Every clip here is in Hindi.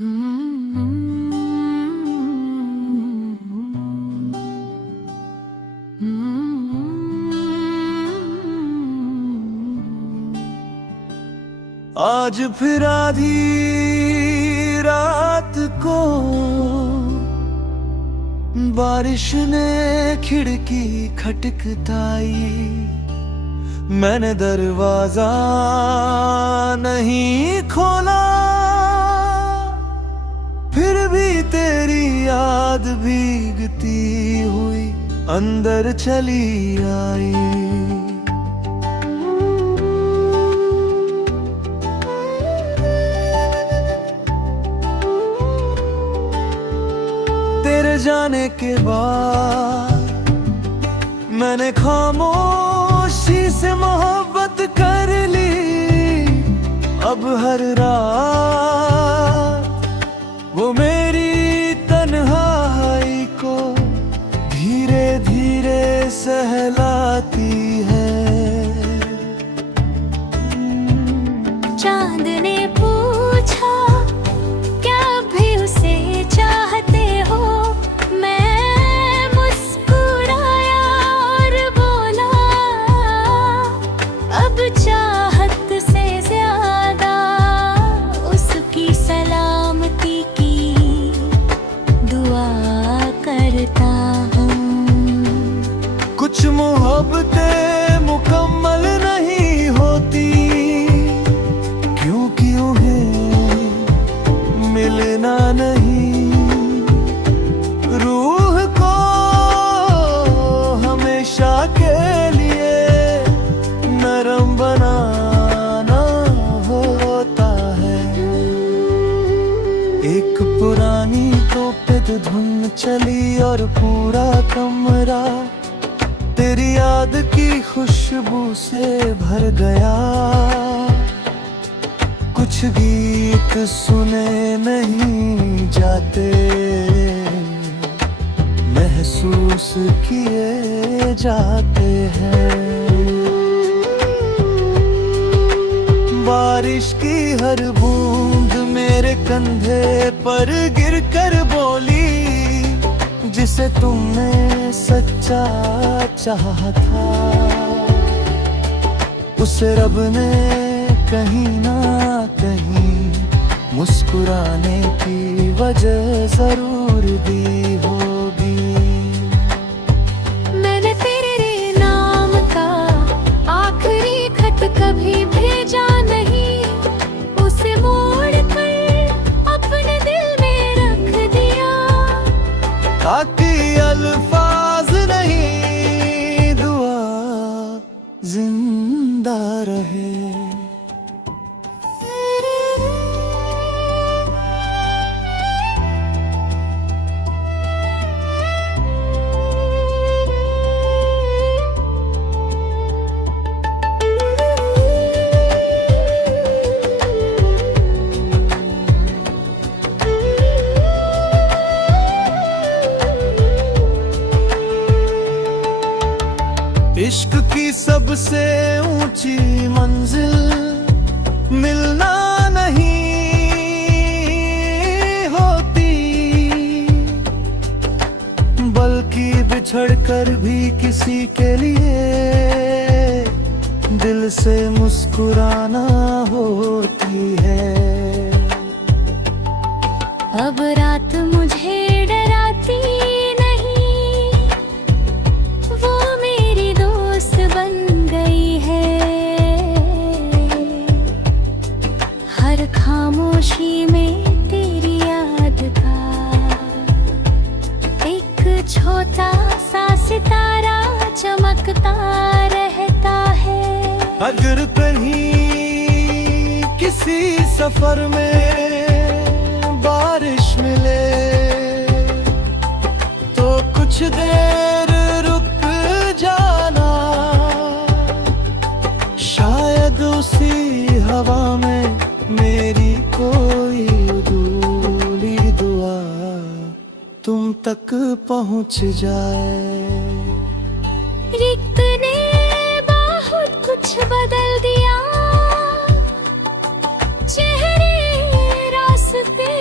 आज फिर आधी रात को बारिश ने खिड़की खटखटाई। मैंने दरवाजा नहीं खोला, फिर भी तेरी याद भीगती हुई अंदर चली आई। तेरे जाने के बाद मैंने खामोशी से मोहब्बत कर ली। अब हर रात वो मेरी तन्हाई को धीरे धीरे सहलाती है। चांद ने पूछा क्या भी उसे चाहते हो, मैं मुस्कुराया और बोला अब चाहत से ज्यादा उसकी सलामती की दुआ करता हूँ। कुछ मोहब्बतें मुकम्मल नहीं होती, क्योंकि उन्हें मिलना नहीं। रूह को हमेशा के लिए नरम बनाना होता है। एक पुरानी तोपेद धुन चली और पूरा कमरा तेरी याद की खुशबू से भर गया। कुछ गीत सुने नहीं जाते, महसूस किए जाते हैं। बारिश की हर बूंद मेरे कंधे पर गिरकर बोली, जिसे तुमने सच्चा चाहा था उसे रब ने कहीं ना कहीं मुस्कुराने की वजह जरूर दी होगी। मैंने तेरे नाम का आखिरी खत कभी भेजा नहीं, उसे मोड़ कर अपने दिल में रख दिया। ताकि अल्फाज नहीं दुआ जिंदा रहे। इश्क की सबसे ऊंची मंजिल मिलना नहीं होती, बल्कि बिछड़कर भी किसी के लिए दिल से मुस्कुराना होती है। अब रात मुझे डराती नहीं, वो मेरी दोस्त बन गई है। हर खामोशी में तेरी याद का एक छोटा सा सितारा चमकता रहता है। अगर कहीं किसी सफर में बारिश मिले तो कुछ देर रुक जाना, शायद उसी हवा में मेरी कोई अधूरी दुआ तुम तक पहुंच जाए। रिक्त ने बहुत कुछ बदल दिया, चेहरे रास्ते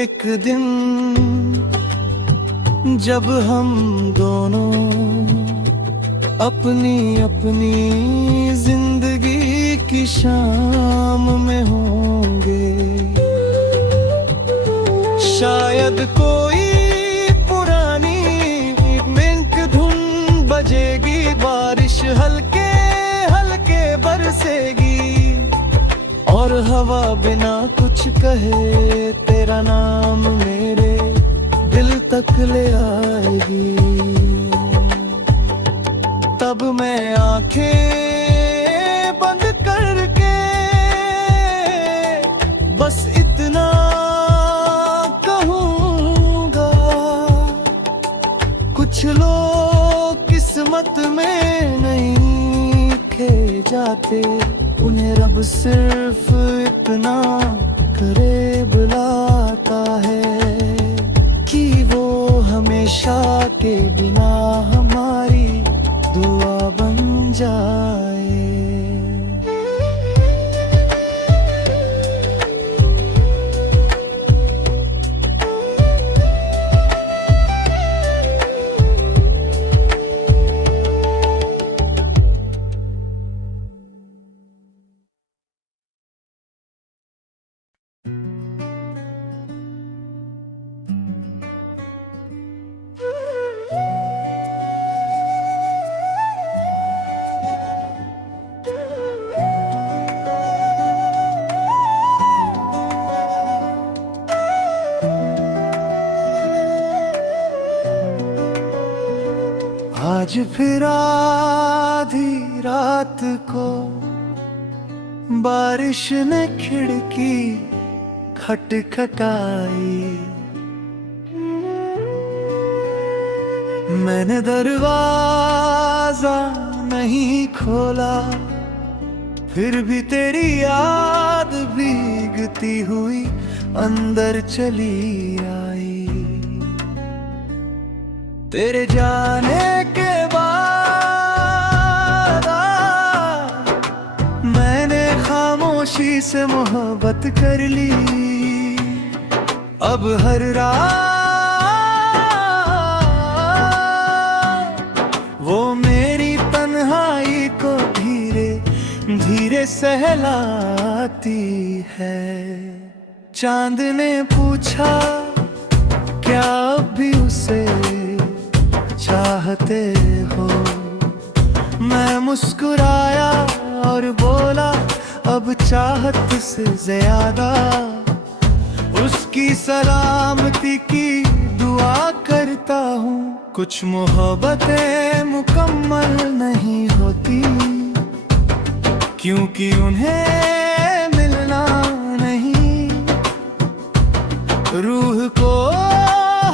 एक दिन जब हम दोनों अपनी अपनी जिंदगी की शाम में होंगे, शायद कोई पुरानी मिंक धुन बजेगी, बारिश हल्के हल्के बरसेगी और हवा बिना कुछ कहे तेरा नाम मेरे दिल तक ले आएगी। तब मैं आंखें बंद करके बस इतना कहूँगा, कुछ लोग किस्मत में नहीं खे जाते, उन्हें रब सिर्फ इतना करीब लाता है कि वो हमेशा के बिना हमारी दुआ बन जाए। आज फिर आधी रात को बारिश ने खिड़की खटखटाई, मैंने दरवाजा नहीं खोला, फिर भी तेरी याद भीगती हुई अंदर चली आई। तेरे जाने के बाद मैंने खामोशी से मोहब्बत कर ली, अब हर रात वो मेरी तन्हाई को धीरे धीरे सहलाती है। चांद ने पूछा क्या अब भी उसे चाहते हो, मैं मुस्कुराया और बोला अब चाहत से ज्यादा उसकी सलामती की दुआ करता हूँ। कुछ मोहब्बतें मुकम्मल नहीं होती क्योंकि उन्हें मिलना नहीं, रूह को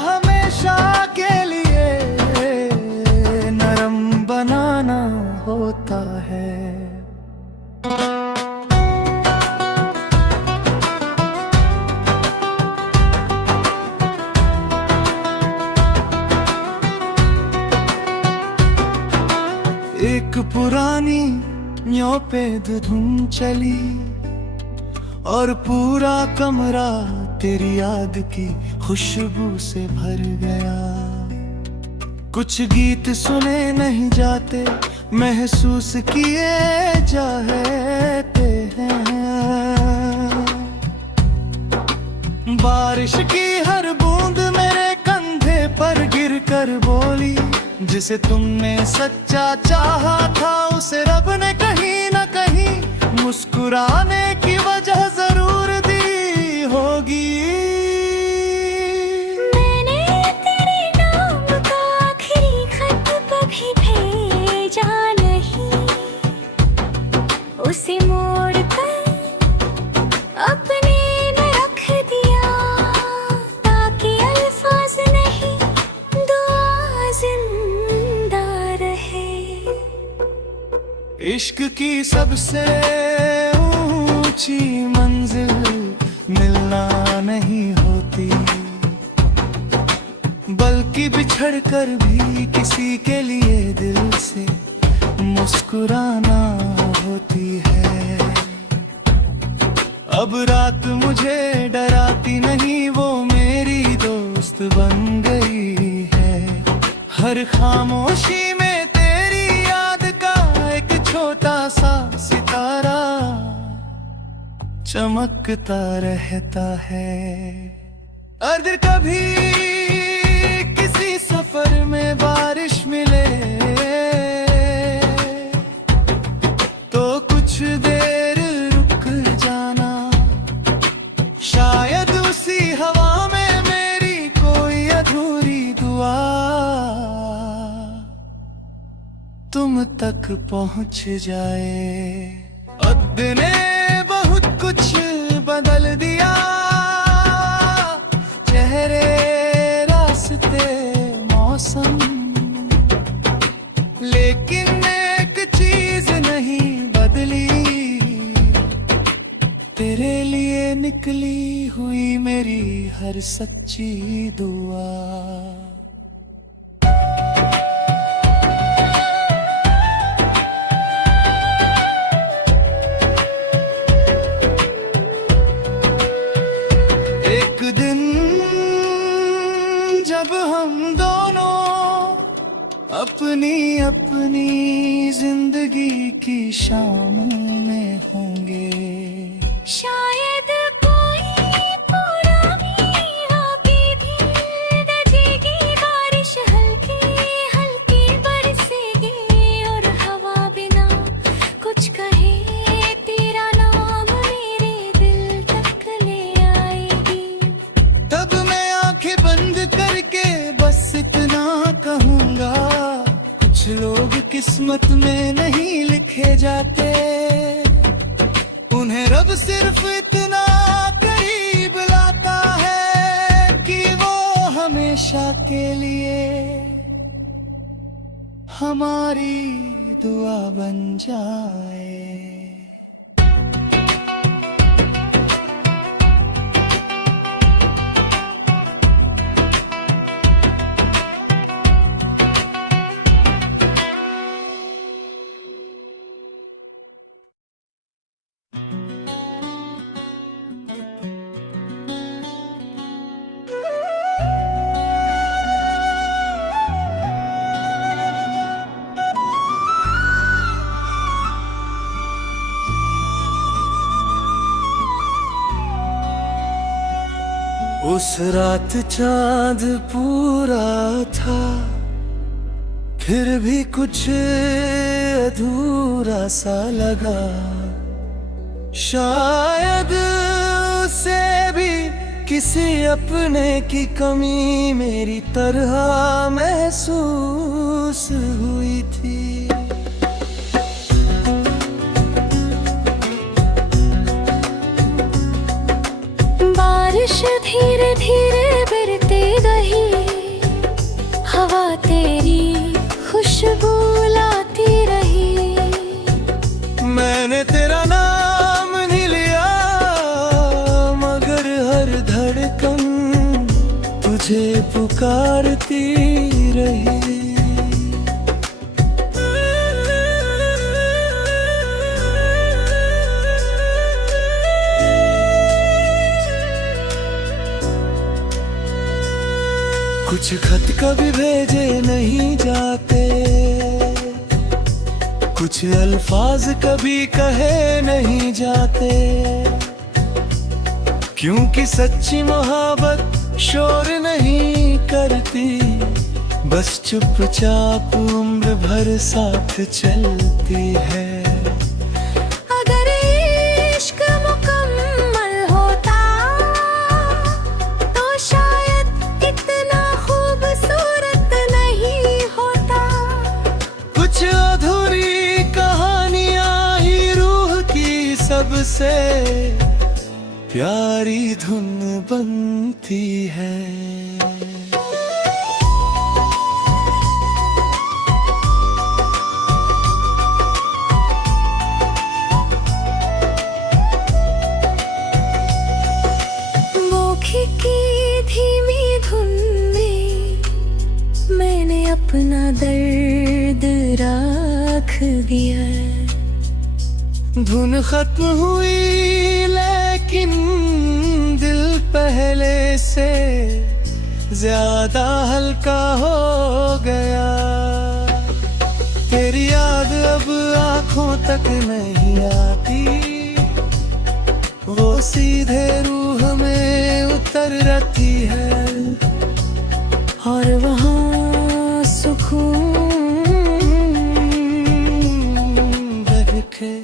हमेशा के लिए नरम बनाना होता है। एक पुरानी न्यों पे धुन चली और पूरा कमरा तेरी याद की खुशबू से भर गया। कुछ गीत सुने नहीं जाते, महसूस किए जाते हैं। बारिश की हर बूंद मेरे कंधे पर गिर कर बोली, जिसे तुमने सच्चा चाहा था उसे रब ने कहीं न कहीं मुस्कुराने की वजह जरूर दी होगी। मैंने तेरे नाम का आखिरी खत कभी भेजा नहीं, उसे मोड़ कर अपने में रख दिया ताकि अल्फाज नहीं दुआ जिंदा रहे। इश्क की सबसे ऊंची मंजिल मिलना नहीं होती, बल्कि बिछड़ कर भी किसी के लिए दिल से मुस्कुराना होती है। अब रात मुझे डराती नहीं, वो मेरे हर खामोशी में तेरी याद का एक छोटा सा सितारा चमकता रहता है। अगर कभी किसी सफर में बारिश मिले तो कुछ देर रुक जाना, शायद उसी हवा में मेरी कोई अधूरी दुआ तुम तक पहुंच जाए। अब ने बहुत कुछ बदल दिया, चेहरे, रास्ते, मौसम, लेकिन एक चीज नहीं बदली, तेरे लिए निकली हुई मेरी हर सच्ची दुआ। एक दिन जब हम दोनों अपनी अपनी जिंदगी की शामों में होंगे, शायद कोई पुरानी यादें भी बजेगी, बारिश हल्की हल्की बरसेगी और हवा बिना कुछ कहे तेरा नाम मेरे दिल तक ले आएगी। तब मैं आंखें बंद करके बस इतना कहूँगा, कुछ लोग किस्मत में नहीं लिखे जाते, उन्हें रब सिर्फ इतना करीब लाता है कि वो हमेशा के लिए हमारी दुआ बन जाए। उस रात चांद पूरा था, फिर भी कुछ अधूरा सा लगा, शायद उसे भी किसी अपने की कमी मेरी तरह महसूस हुई थी। बारिश धीरे धीरे गिरते रही, हवा तेरी खुशबू लाती रही, मैंने तेरा नाम नहीं लिया मगर हर धड़कन तुझे पुकारती रही। कुछ खत कभी भेजे नहीं जाते, कुछ अल्फाज कभी कहे नहीं जाते, क्योंकि सच्ची मोहब्बत शोर नहीं करती, बस चुपचाप उम्र भर साथ चलती है। अगर इश्क मुकम्मल होता तो शायद इतना खूबसूरत नहीं होता। कुछ अधूरी कहानियां ही रूह की सबसे प्यारी धुन बनती है। की धीमी धुन में मैंने अपना दर्द रख दिया। धुन खत्म हुई लेकिन दिल पहले से ज्यादा हल्का हो गया। तेरी याद अब आंखों तक नहीं आती, वो सीधे रूह में उतर रहती है और वहाँ सुकून बह के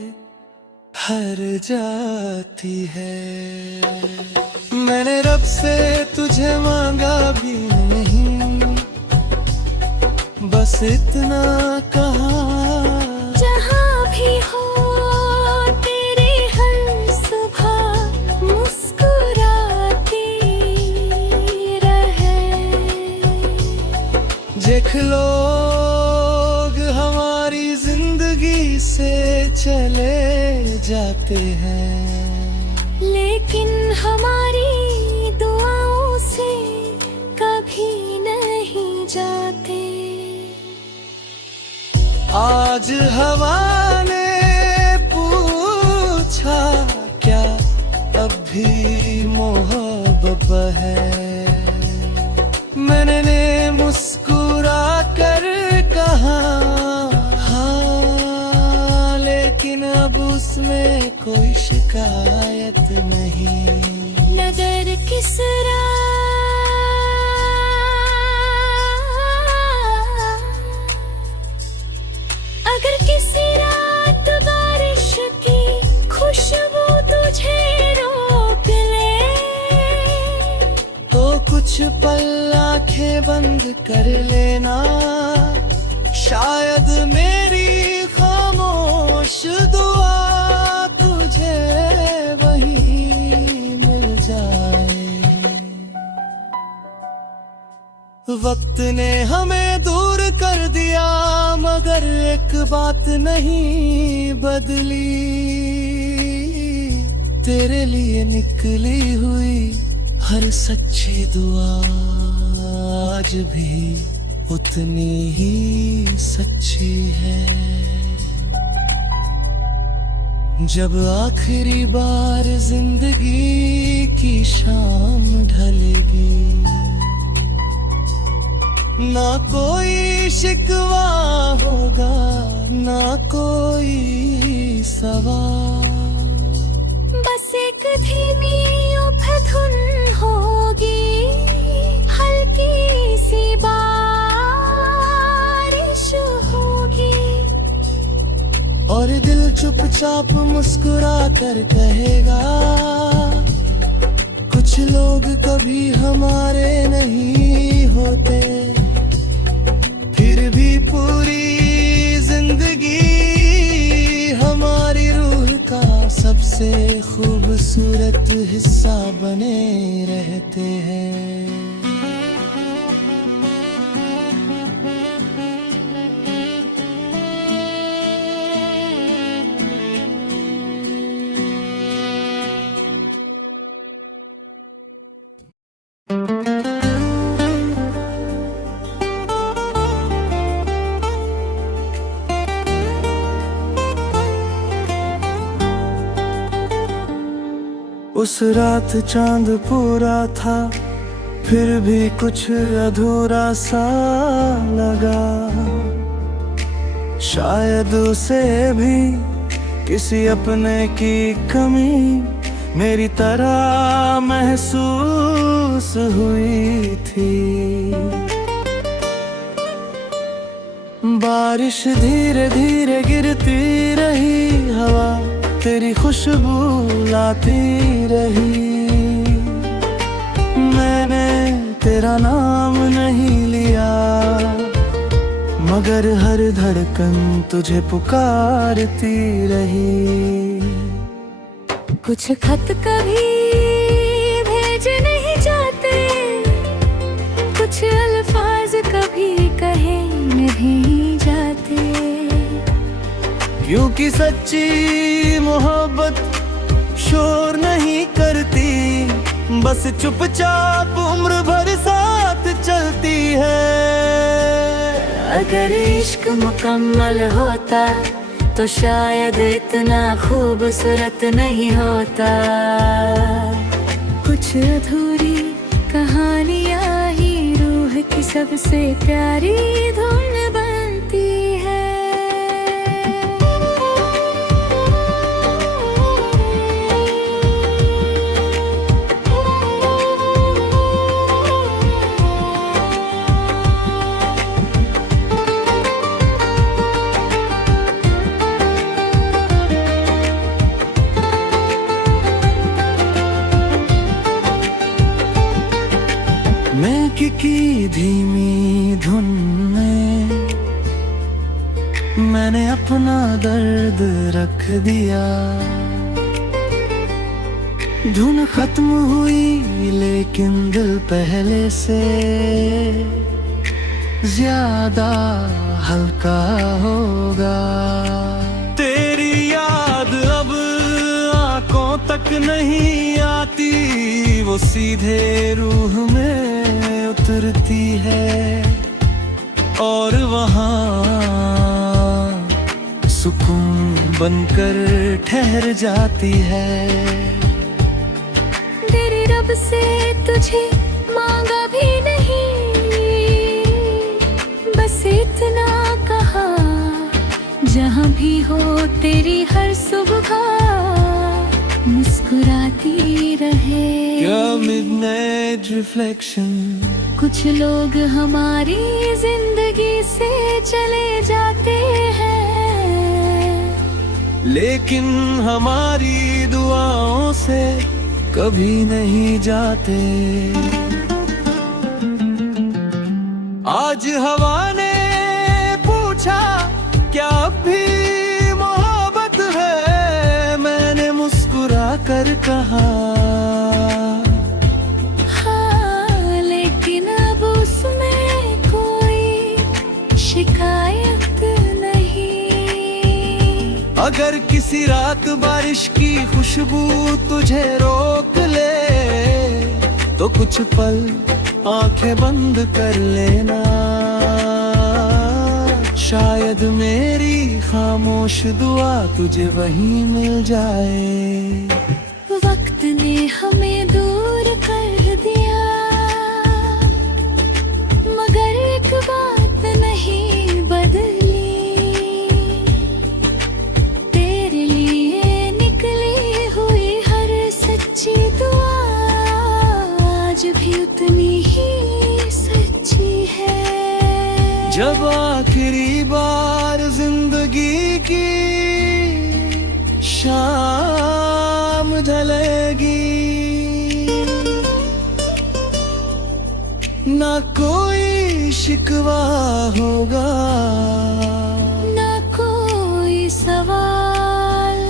हर जाती है। मैंने रब से तुझे मांगा भी नहीं, बस इतना कहा, जहाँ भी हो तेरी हर सुबह मुस्कुराती रहे। देख लोग हमारी जिंदगी से चले जाते हैं, लेकिन हमारी दुआओं से कभी नहीं जाते। आज हवा ने पूछा क्या अब भी मोहब्बत है, मैंने मुस्कुरा कर कहा हाँ, लेकिन अब उसमें कोई शिकायत नहीं। नजर किस अगर किसी रात बारिश की खुशबू तुझे रोक ले, तो कुछ पल आंखें बंद कर लेना, शायद मेरी खामोश दुआ तुझे वहीं मिल जाए। वक्त ने हमें दूर कर दिया, मगर एक बात नहीं बदली, तेरे लिए निकली हुई हर सच्ची दुआ आज भी उतनी ही सच्ची है। जब आखिरी बार जिंदगी की शाम ढलेगी, ना कोई शिकवा होगा, ना कोई सवाल, बस एक धीमी उफधुन होगी, हल्की सी बारिश होगी, और दिल चुपचाप मुस्कुरा कर कहेगा कुछ लोग कभी हमारे नहीं होते, फिर भी पूरी जिंदगी हमारी रूह का सबसे खूबसूरत हिस्सा बने रहते हैं। उस रात चांद पूरा था, फिर भी कुछ अधूरा सा लगा, शायद उसे भी किसी अपने की कमी मेरी तरह महसूस हुई थी। बारिश धीरे धीरे गिरती रही, हवा तेरी खुशबू लाती रही, मैंने तेरा नाम नहीं लिया, मगर हर धड़कन तुझे पुकारती रही। कुछ खत कभी भेज नहीं जाते, कुछ अल्फाज कभी कहे नहीं जाते, क्योंकि सच्ची मोहब्बत शोर नहीं करती, बस चुपचाप उम्र भर साथ चलती है। अगर इश्क मुकम्मल होता तो शायद इतना खूबसूरत नहीं होता, कुछ अधूरी कहानियाँ ही सबसे प्यारी धुन बनती है। मैं की धीमी धुन में मैंने अपना दर्द रख दिया। धुन खत्म हुई लेकिन दिल पहले से ज्यादा हल्का होगा। तेरी याद अब आंखों तक नहीं आती, वो सीधे रूह में उतरती है और वहाँ सुकून बनकर ठहर जाती है। तेरे रब से तुझे मांगा भी नहीं, बस इतना कहा जहाँ भी हो तेरी हर सुबह मुस्कुराती रहे। Midnight reflection. कुछ लोग हमारी जिंदगी से चले जाते हैं, लेकिन हमारी दुआओं से कभी नहीं जाते। आज हवा ने पूछा क्या अब भी मोहब्बत है, मैंने मुस्कुरा कर कहा हाँ, लेकिन अब उसमें कोई शिकायत नहीं। अगर किसी रात बारिश की खुशबू तुझे रोक ले तो कुछ पल आंखें बंद कर लेना, शायद मेरी खामोश दुआ तुझे वहीं मिल जाए। वक्त ने हमें दूर कर दिया, मगर एक बात नहीं बदली। तेरे लिए निकली हुई हर सच्ची दुआ आज भी उतनी ही सच्ची है। जब आखिरी बार जिंदगी की शाम ढलेगी, ना कोई शिकवा होगा, ना कोई सवाल,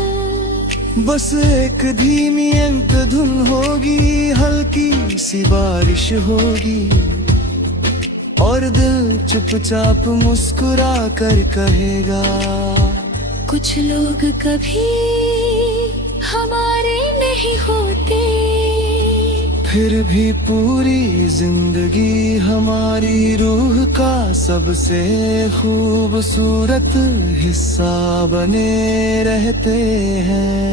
बस एक धीमी अंक धुन होगी, हल्की सी बारिश होगी और दिल चुपचाप मुस्कुरा कर कहेगा कुछ लोग कभी हमारे नहीं होते, फिर भी पूरी जिंदगी हमारी रूह का सबसे खूबसूरत हिस्सा बने रहते हैं।